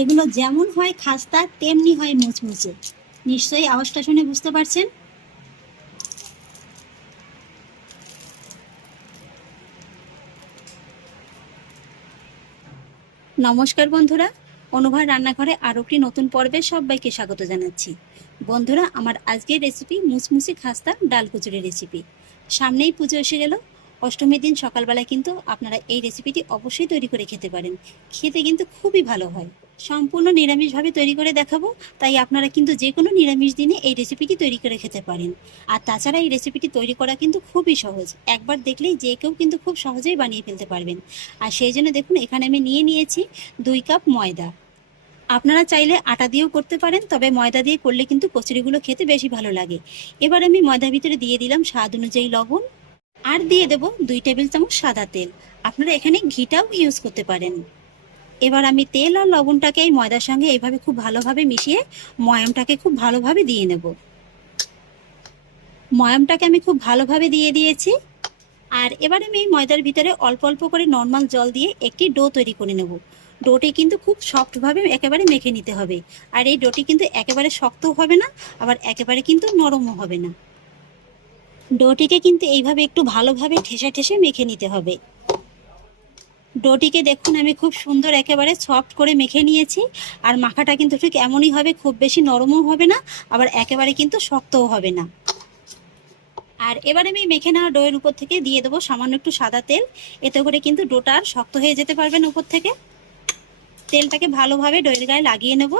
এগুলো যেমন হয় খাস্তা, তেমনি হয় মুচমুচে। নিশ্চয়ই আওয়াজটা শুনে বুঝতে পারছেন? নমস্কার বন্ধুরা অনুভার রান্নাঘরে আরও একটি নতুন পর্বে সবাইকে স্বাগত জানাচ্ছি। বন্ধুরা, আমার আজকের রেসিপি মুচমুচি খাস্তা, ডাল কচুরি রেসিপি সামনেই পুজো এসে গেল। অষ্টমীর দিন সকালবেলায় কিন্তু আপনারা এই রেসিপিটি অবশ্যই তৈরি করে খেতে পারেন। খেতে কিন্তু খুবই ভালো হয়। সম্পূর্ণ নিরামিষভাবে তৈরি করে দেখাবো। তাই আপনারা কিন্তু যে কোনো নিরামিষ দিনে এই রেসিপিটি তৈরি করে খেতে পারেন। আর তাছাড়া এই রেসিপিটি তৈরি করা কিন্তু খুবই সহজ। একবার দেখলেই যে কেউ কিন্তু খুব সহজেই বানিয়ে ফেলতে পারবেন। আর সেই জন্য দেখুন, এখানে আমি নিয়ে নিয়েছি দুই কাপ ময়দা। আপনারা চাইলে আটা দিয়েও করতে পারেন, তবে ময়দা দিয়ে করলে কিন্তু কচুরিগুলো খেতে বেশি ভালো লাগে। এবার আমি ময়দার ভিতরে দিয়ে দিলাম স্বাদ অনুযায়ী লবণ। আর দিয়ে দেব দুই টেবিল চামচ সাদা তেল। আপনারা এখানে ঘিটাও ইউজ করতে পারেন। এবার আমি তেল আর লবণটাকে এই ময়দার সঙ্গে এইভাবে খুব ভালোভাবে মিশিয়ে ময়ামটাকে খুব ভালোভাবে দিয়ে নেব। ময়ামটাকে আমি খুব ভালোভাবে দিয়ে দিয়েছি। আর এবার আমি এই ময়দার ভিতরে অল্প অল্প করে নর্মাল জল দিয়ে একটি ডো তৈরি করে নেব। ডোটি কিন্তু খুব সফটভাবে একেবারে মেখে নিতে হবে। আর এই ডোটি কিন্তু একেবারে শক্তও হবে না, আবার একেবারে কিন্তু নরমও হবে না। ডোটিকে কিন্তু এইভাবে একটু ভালোভাবে ঠেসে ঠেসে মেখে নিতে হবে। ডোটিকে দেখুন, আমি খুব সুন্দর একেবারে সফট করে মেখে নিয়েছি। আর মাখাটা কিন্তু ঠিক এমনই হবে, খুব বেশি নরমও হবে না, আবার একেবারে কিন্তু শক্তও হবে না। আর এবারে আমি মেখে নেওয়া ডোয়ের উপর থেকে দিয়ে দেবো সামান্য একটু সাদা তেল। এতে করে কিন্তু ডোটা আর শক্ত হয়ে যেতে পারবেন উপর থেকে। তেলটাকে ভালোভাবে ডোয়ের গায়ে লাগিয়ে নেব।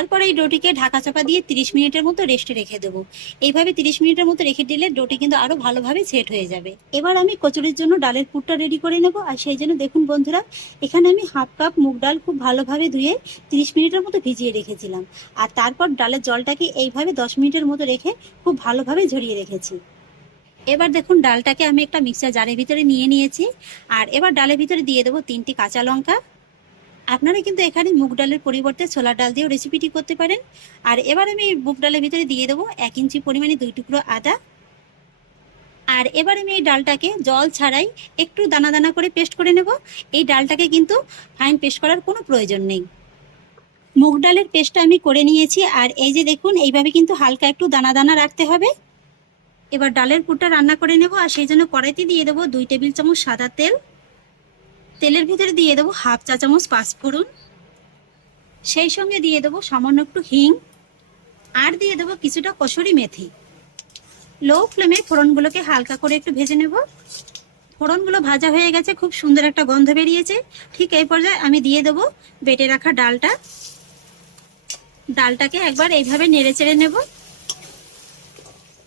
তারপরে এই ডোটিকে ঢাকা চাপা দিয়ে তিরিশ মিনিটের মতো রেস্টে রেখে দেবো। এইভাবে তিরিশ মিনিটের মতো রেখে দিলে ডোটি কিন্তু আরও ভালোভাবে সেট হয়ে যাবে। এবার আমি কচুরির জন্য ডালের পুরটা রেডি করে নেব। আর সেই জন্য দেখুন বন্ধুরা, এখানে আমি হাফ কাপ মুগ ডাল খুব ভালোভাবে ধুয়ে তিরিশ মিনিটের মতো ভিজিয়ে রেখেছিলাম। আর তারপর ডালের জলটাকে এইভাবে দশ মিনিটের মতো রেখে খুব ভালোভাবে ঝরিয়ে রেখেছি। এবার দেখুন ডালটাকে আমি একটা মিক্সার জারের ভিতরে নিয়ে নিয়েছি। আর এবার ডালের ভিতরে দিয়ে দেবো তিনটি কাঁচা লঙ্কা। আপনারা কিন্তু এখানে মুগ ডালের পরিবর্তে ছোলার ডাল দিয়েও রেসিপিটি করতে পারেন। আর এবার আমি মুগ ডালের ভিতরে দিয়ে দেবো এক ইঞ্চি পরিমাণে দুই টুকরো আদা। আর এবার আমি এই ডালটাকে জল ছাড়াই একটু দানা দানা করে পেস্ট করে নেব। এই ডালটাকে কিন্তু ফাইন পেস্ট করার কোনো প্রয়োজন নেই। মুগ ডালের পেস্টটা আমি করে নিয়েছি আর এই যে দেখুন, এইভাবে কিন্তু হালকা একটু দানা দানা রাখতে হবে। এবার ডালের পুরটা রান্না করে নেব আর সেই জন্য কড়াইতে দিয়ে দেবো দুই টেবিল চামচ সাদা তেল। তেলের ভিতরে দিয়ে দেবো হাফ চা চামচ পাঁচফোড়ন। সেই সঙ্গে দিয়ে দেবো সামান্য একটু হিং। আর দিয়ে দেবো কিছুটা কসুরি মেথি। লো ফ্লেমে ফোড়নগুলোকে হালকা করে একটু ভেজে নেব। ফোড়নগুলো ভাজা হয়ে গেছে, খুব সুন্দর একটা গন্ধ বেরিয়েছে। ঠিক এই পর্যায়ে আমি দিয়ে দেবো বেটে রাখা ডালটা। ডালটাকে একবার এইভাবে নেড়ে চেড়ে নেব।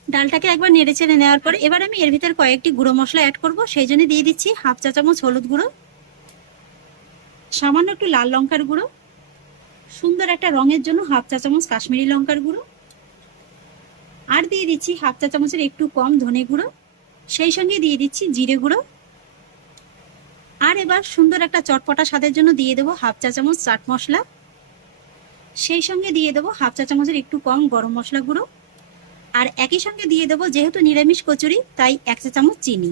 ডালটাকে একবার নেড়ে চেড়ে নেওয়ার পর এবার আমি এর ভিতর কয়েকটি গুঁড়ো মশলা অ্যাড করব। সেই জন্য দিয়ে দিচ্ছি হাফ চা চামচ হলুদ গুঁড়ো। সামান্য একটু লাল লঙ্কার গুঁড়ো, সুন্দর একটা রঙের জন্য হাফ চা চামচ কাশ্মীরি লঙ্কার গুঁড়ো, আর দিয়ে দিচ্ছি হাফ চা চামচের একটু কম ধনে গুঁড়ো, সেই সঙ্গে দিয়ে দিচ্ছি জিরে গুঁড়ো, আর এবার সুন্দর একটা চটপটা স্বাদের জন্য দিয়ে দেবো হাফ চা চামচ চাট মশলা, সেই সঙ্গে দিয়ে দেবো হাফ চা চামচের একটু কম গরম মশলা গুঁড়ো, আর একই সঙ্গে দিয়ে দেবো যেহেতু নিরামিষ কচুরি, তাই এক চা চামচ চিনি।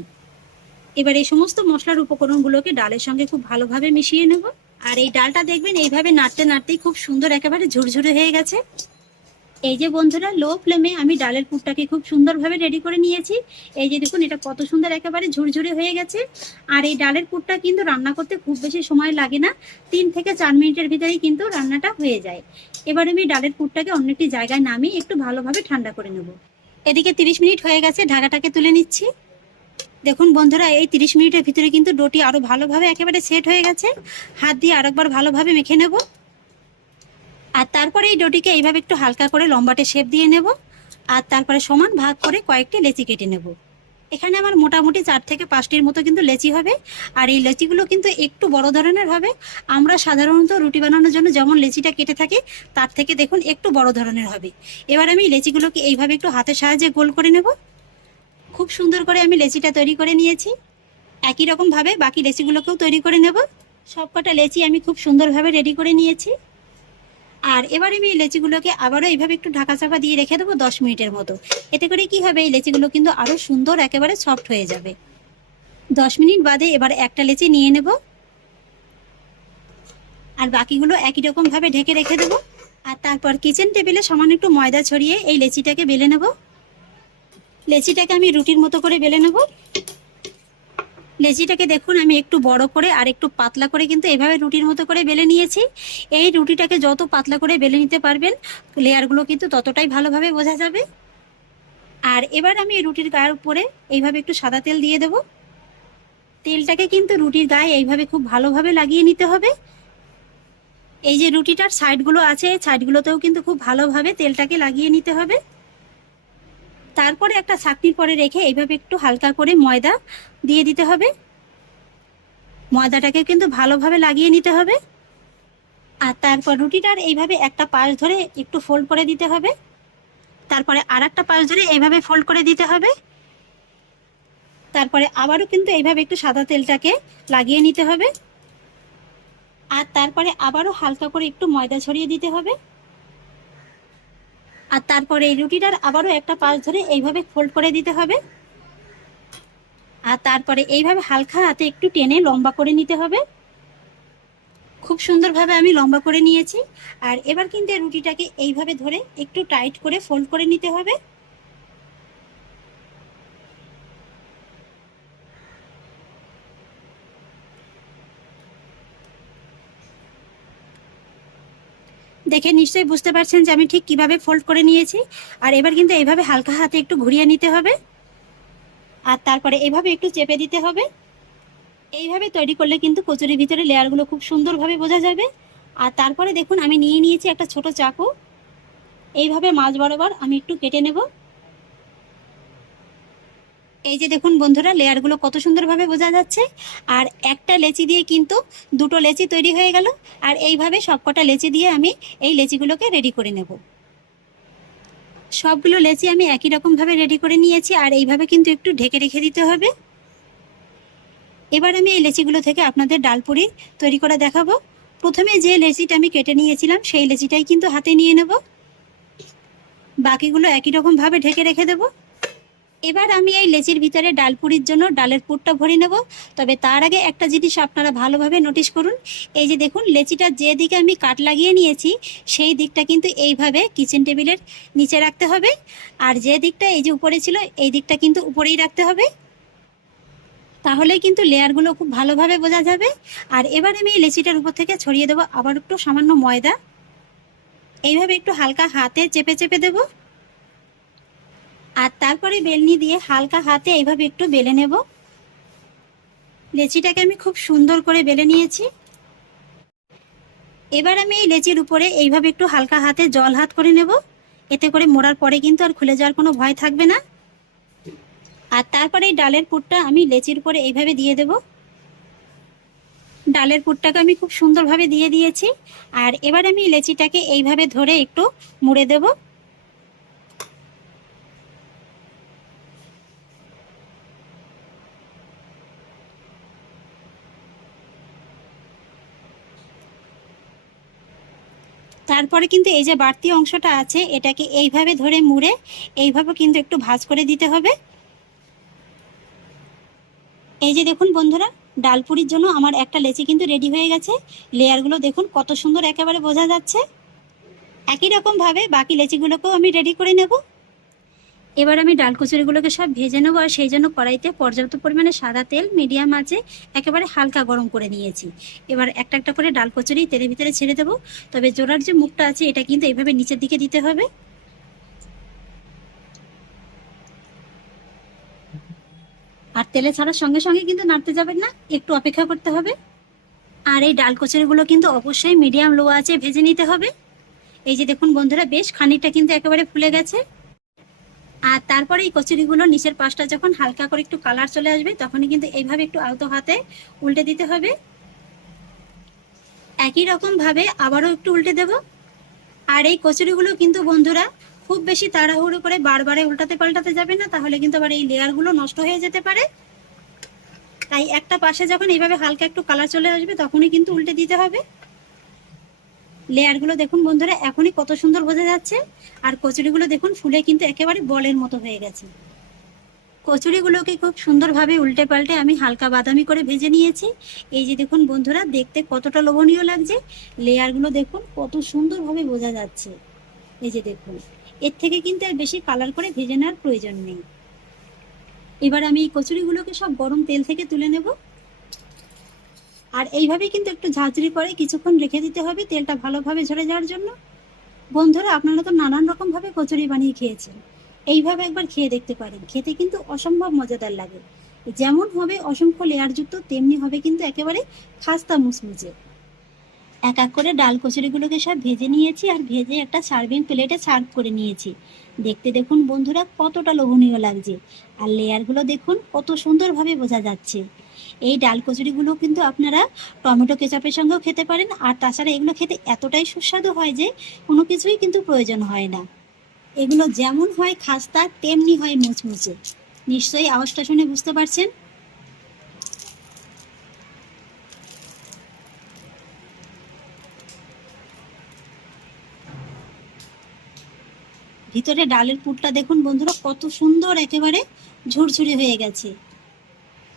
এবার এই সমস্ত মশলার উপকরণগুলোকে ডালের সঙ্গে খুব ভালোভাবে মিশিয়ে নেব। আর এই ডালটা দেখবেন এইভাবে নাড়তে নাড়তেই খুব সুন্দর একেবারে ঝুরঝুরে হয়ে গেছে। এই যে বন্ধুরা, লো ফ্লেমে আমি ডালের পুরটাকে খুব সুন্দরভাবে রেডি করে নিয়েছি। এই যে দেখুন, এটা কত সুন্দর একেবারে ঝুরঝুরে হয়ে গেছে। আর এই ডালের পুরটা কিন্তু রান্না করতে খুব বেশি সময় লাগে না। তিন থেকে চার মিনিটের ভিতরেই কিন্তু রান্নাটা হয়ে যায়। এবার আমি ডালের পুরটাকে অন্য একটি জায়গায় নামিয়ে একটু ভালোভাবে ঠান্ডা করে নেব। এদিকে তিরিশ মিনিট হয়ে গেছে, ঢাকাটাকে তুলে নিচ্ছি। দেখুন বন্ধুরা, এই তিরিশ মিনিটের ভিতরে কিন্তু ডোটি আরও ভালোভাবে একেবারে সেট হয়ে গেছে। হাত দিয়ে আরেকবার ভালোভাবে মেখে নেব। আর তারপরে এই ডোটিকে এইভাবে একটু হালকা করে লম্বাটে শেপ দিয়ে নেব। আর তারপরে সমান ভাগ করে কয়েকটি লেচি কেটে নেব। এখানে আমার মোটামুটি চার থেকে পাঁচটির মতো কিন্তু লেচি হবে। আর এই লেচিগুলো কিন্তু একটু বড় ধরনের হবে। আমরা সাধারণত রুটি বানানোর জন্য যেমন লেচিটা কেটে থাকি, তার থেকে দেখুন একটু বড় ধরনের হবে। এবার আমি লেচিগুলোকে এইভাবে একটু হাতের সাহায্যে গোল করে নেব। খুব সুন্দর করে আমি লেচিটা তৈরি করে নিয়েছি। একই রকমভাবে বাকি লেচিগুলোকেও তৈরি করে নেব। সবকটা লেচি আমি খুব সুন্দরভাবে রেডি করে নিয়েছি। আর এবার আমি এই লেচিগুলোকে আবারও এইভাবে একটু ঢাকা চাপা দিয়ে রেখে দেবো দশ মিনিটের মতো। এতে করে কি হবে, এই লেচিগুলো কিন্তু আরও সুন্দর একেবারে সফট হয়ে যাবে। দশ মিনিট বাদে এবার একটা লেচি নিয়ে নেব। আর বাকিগুলো একই রকমভাবে ঢেকে রেখে দেবো। আর তারপর কিচেন টেবিলে সামান্য একটু ময়দা ছড়িয়ে এই লেচিটাকে বেলে নেব। লেচিটাকে আমি রুটির মতো করে বেলে নেব। লেচিটাকে দেখুন, আমি একটু বড় করে আর একটু পাতলা করে কিন্তু এভাবে রুটির মতো করে বেলে নিয়েছি। এই রুটিটাকে যত পাতলা করে বেলে নিতে পারবেন, লেয়ারগুলো কিন্তু ততটাই ভালোভাবে বোঝা যাবে। আর এবার আমি রুটির গায়ের উপরে এইভাবে একটু সাদা তেল দিয়ে দেব। তেলটাকে কিন্তু রুটির গায়ে এইভাবে খুব ভালোভাবে লাগিয়ে নিতে হবে। এই যে রুটিটার সাইডগুলো আছে, সাইডগুলোতেও কিন্তু খুব ভালোভাবে তেলটাকে লাগিয়ে নিতে হবে। তারপরে একটা ছাকনির পরে রেখে এইভাবে একটু হালকা করে ময়দা দিয়ে দিতে হবে। ময়দাটাকে কিন্তু ভালোভাবে লাগিয়ে নিতে হবে। আর তারপর রুটিটার এইভাবে একটা পাশ ধরে একটু ফোল্ড করে দিতে হবে। তারপরে আর একটা পাশ ধরে এইভাবে ফোল্ড করে দিতে হবে। তারপরে আবারও কিন্তু এইভাবে একটু সাদা তেলটাকে লাগিয়ে নিতে হবে। আর তারপরে আবারও হালকা করে একটু ময়দা ছড়িয়ে দিতে হবে। আর তারপরে এই রুটিটার আবারও একটা পাশ ধরে এইভাবে ফোল্ড করে দিতে হবে। আর তারপরে এইভাবে হালকা হাতে একটু টেনে লম্বা করে নিতে হবে। খুব সুন্দরভাবে আমি লম্বা করে নিয়েছি। আর এবার কিন্তু রুটিটাকে এইভাবে ধরে একটু টাইট করে ফোল্ড করে নিতে হবে। দেখে নিশ্চয়ই বুঝতে পারছেন যে আমি ঠিক কীভাবে ফোল্ড করে নিয়েছি। আর এবার কিন্তু এইভাবে হালকা হাতে একটু ঘুরিয়ে নিতে হবে। আর তারপরে এভাবে একটু চেপে দিতে হবে। এইভাবে তৈরি করলে কিন্তু কচুরির ভিতরে লেয়ারগুলো খুব সুন্দরভাবে বোঝা যাবে। আর তারপরে দেখুন আমি নিয়ে নিয়েছি একটা ছোট চাকু। এইভাবে মাছ বরাবর আমি একটু কেটে নেব। এই যে দেখুন বন্ধুরা, লেয়ারগুলো কত সুন্দরভাবে বোঝা যাচ্ছে। আর একটা লেচি দিয়ে কিন্তু দুটো লেচি তৈরি হয়ে গেল। আর এইভাবে সবকটা লেচি দিয়ে আমি এই লেচিগুলোকে রেডি করে নেব। সবগুলো লেচি আমি একই রকমভাবে রেডি করে নিয়েছি, আর এইভাবে কিন্তু একটু ঢেকে রেখে দিতে হবে। এবার আমি এই লেচিগুলো থেকে আপনাদের ডালপুরি তৈরি করে দেখাবো। প্রথমে যে লেচিটা আমি কেটে নিয়েছিলাম, সেই লেচিটাই কিন্তু হাতে নিয়ে নেব। বাকিগুলো একই রকমভাবে ঢেকে রেখে দেবো। এবার আমি এই লেচির ভিতরে ডালপুরির জন্য ডালের পুরটা ভরে নেব। তবে তার আগে একটা জিনিস আপনারা ভালোভাবে নোটিশ করুন। এই যে দেখুন, লেচিটা যে দিকে আমি কাট লাগিয়ে নিয়েছি, সেই দিকটা কিন্তু এইভাবে কিচেন টেবিলের নিচে রাখতে হবে। আর যে দিকটা এই যে উপরে ছিল, এই দিকটা কিন্তু উপরেই রাখতে হবে। তাহলেই কিন্তু লেয়ারগুলো খুব ভালোভাবে বোঝা যাবে। আর এবার আমি এই লেচিটার উপর থেকে ছড়িয়ে দেবো আবার একটু সামান্য ময়দা। এইভাবে একটু হালকা হাতে চেপে চেপে দেবো। আর তারপরে বেলনি দিয়ে হালকা হাতে এইভাবে একটু বেলে নেব। লেচিটাকে আমি খুব সুন্দর করে বেলে নিয়েছি। এবার আমি এই লেচির উপরে এইভাবে একটু হালকা হাতে জল হাত করে নেব। এতে করে মোড়ার পরে কিন্তু আর খুলে যাওয়ার কোনো ভয় থাকবে না। আর তারপরে এই ডালের পুরটা আমি লেচির উপরে এইভাবে দিয়ে দেব। ডালের পুরটাকে আমি খুব সুন্দরভাবে দিয়ে দিয়েছি। আর এবার আমি লেচিটাকে এইভাবে ধরে একটু মুড়ে দেবো। তারপরে কিন্তু এই যে বাড়তি অংশটা আছে, এটাকে এইভাবে ধরে মুড়ে এইভাবে কিন্তু একটু ভাজ করে দিতে হবে। এই যে দেখুন বন্ধুরা, ডালপুরির জন্য আমার একটা লেচি কিন্তু রেডি হয়ে গেছে। লেয়ারগুলো দেখুন, কত সুন্দর একেবারে বোঝা যাচ্ছে। একই রকমভাবে বাকি লেচিগুলোকেও আমি রেডি করে নেব। এবার আমি ডাল কচুরিগুলোকে সব ভেজে নেব আর সেই জন্য কড়াইতে পর্যাপ্ত পরিমাণে সাদা তেল মিডিয়াম আছে, একেবারে হালকা গরম করে নিয়েছি। এবার একটা একটা করে ডাল কচুরি তেলের ভিতরে ছেড়ে দেবো। তবে জোড়ার যে মুখটা আছে, এটা কিন্তু এইভাবে নিচের দিকে দিতে হবে। আর তেলে ছাড়ার সঙ্গে সঙ্গে কিন্তু নাড়তে যাবেন না, একটু অপেক্ষা করতে হবে। আর এই ডাল কচুরিগুলো কিন্তু অবশ্যই মিডিয়াম লো আছে, ভেজে নিতে হবে। এই যে দেখুন বন্ধুরা, বেশ খানিকটা কিন্তু একেবারে ফুলে গেছে। আর তারপরে এই কচুরিগুলো নিচের পাশটা যখন হালকা করে একটু কালার চলে আসবে, তখনই কিন্তু এইভাবে একটু আলতো হাতে উল্টে দিতে হবে। একই রকম ভাবে আবারও একটু উল্টে দেব। আর এই কচুরিগুলো কিন্তু বন্ধুরা খুব বেশি তাড়াহুড়ো করে বারবারে উল্টাতে পাল্টাতে যাবে না, তাহলে কিন্তু আবার এই লেয়ারগুলো নষ্ট হয়ে যেতে পারে। তাই একটা পাশে যখন এইভাবে হালকা একটু কালার চলে আসবে, তখনই কিন্তু উল্টে দিতে হবে। লেয়ারগুলো দেখুন বন্ধুরা, এখনই কত সুন্দর বোঝা যাচ্ছে। আর কচুরিগুলো দেখুন, ফুলে কিন্তু একেবারে বলের মতো হয়ে গেছে। কচুরিগুলোকে খুব সুন্দরভাবে উল্টে পাল্টে আমি হালকা বাদামি করে ভেজে নিয়েছি। এই যে দেখুন বন্ধুরা, দেখতে কতটা লোভনীয় লাগছে। লেয়ারগুলো দেখুন, কত সুন্দরভাবে বোঝা যাচ্ছে। এই যে দেখুন, এর থেকে কিন্তু আর বেশি কালার করে ভেজে নেওয়ার প্রয়োজন নেই। এবার আমি এই কচুরিগুলোকে সব গরম তেল থেকে তুলে নেব। আর এইভাবে কিন্তু একটু ঝাঁঝরি করে কিছুক্ষণ রেখে দিতে হবে তেলটা ভালোভাবে ঝরে যাওয়ার জন্য। বন্ধুরা, আপনারা তো নানান রকম ভাবে কচুরি বানিয়ে খেয়েছেন। এইভাবে একবার খেয়ে দেখতে পারেন। খেতে কিন্তু অসম্ভব মজাদার লাগে। যেমন হবে অসংখ্য লেয়ারযুক্ত, তেমনি হবে কিন্তু একেবারে খাস্তা মুচমুচে। এক এক করে ডাল কচুরিগুলোকে সব ভেজে নিয়েছি আর ভেজে একটা সার্ভিং প্লেটে সার্ভ করে নিয়েছি। দেখতে দেখুন বন্ধুরা, কতটা লোভনীয় লাগছে। আর লেয়ারগুলো দেখুন, কত সুন্দরভাবে বোঝা যাচ্ছে। এই ডাল কচুরিগুলো কিন্তু আপনারা টমেটো কেচাপের সঙ্গেও খেতে পারেন। আর তাছাড়া এগুলো খেতে এতটাই সুস্বাদু হয় যে কোনো কিছুই কিন্তু প্রয়োজন হয় না। এগুলো যেমন হয় খাস্তা, তেমনি হয় মুচমুচে। নিশ্চয়ই আওয়াজটা শুনে বুঝতে পারছেন? ভিতরে ডালের পুরটা দেখুন বন্ধুরা, কত সুন্দর একেবারে ঝুরঝুরি হয়ে গেছে।